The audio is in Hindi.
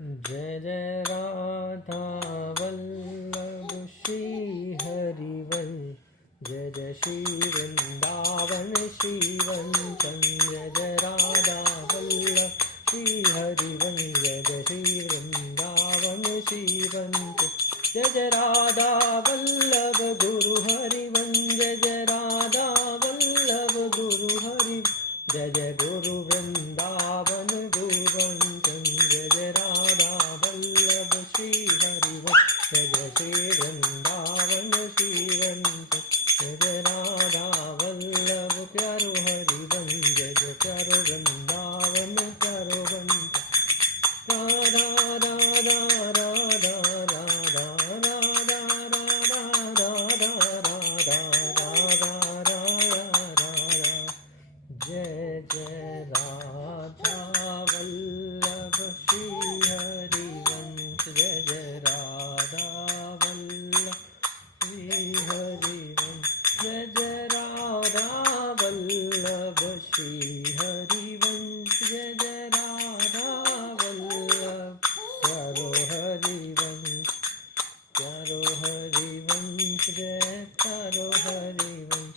जय जय राधा वल्लभ श्री हरिवंश, जय जय श्री वृंदावन श्रीवंशम। जय जय राधा वल्लभ श्री हरिवंश, जय जय श्री वृंदावन श्रीवंश। जय जय राधा वल्लभ गुरु हरिवंश, जय जय राधा वल्लभ गुरु हरि, जय जय गुरु वृंदावन गुरुवंशम। जय जय राधा वल्लभ श्री हरिवंश, जय जय श्री वृंदावन श्रीवंश। जय जय राधा वल्लभ प्यारो हरिवंश, जय जय प्यारो वृंदावन प्यारो वंश। राधा राधा राधा राधा राधा राधा राधा राधा राधा। जय जय राधा वल्लभ श्री हरिवंश, जय जय राधा वल्लभ श्री हरिवंश। जय जय राधा वल्लभ श्री हरिवंश, जय जय राधा वल्लभ प्यारो हरिवंश, प्यारो हरिवंश, जय प्यारो हरिवंश।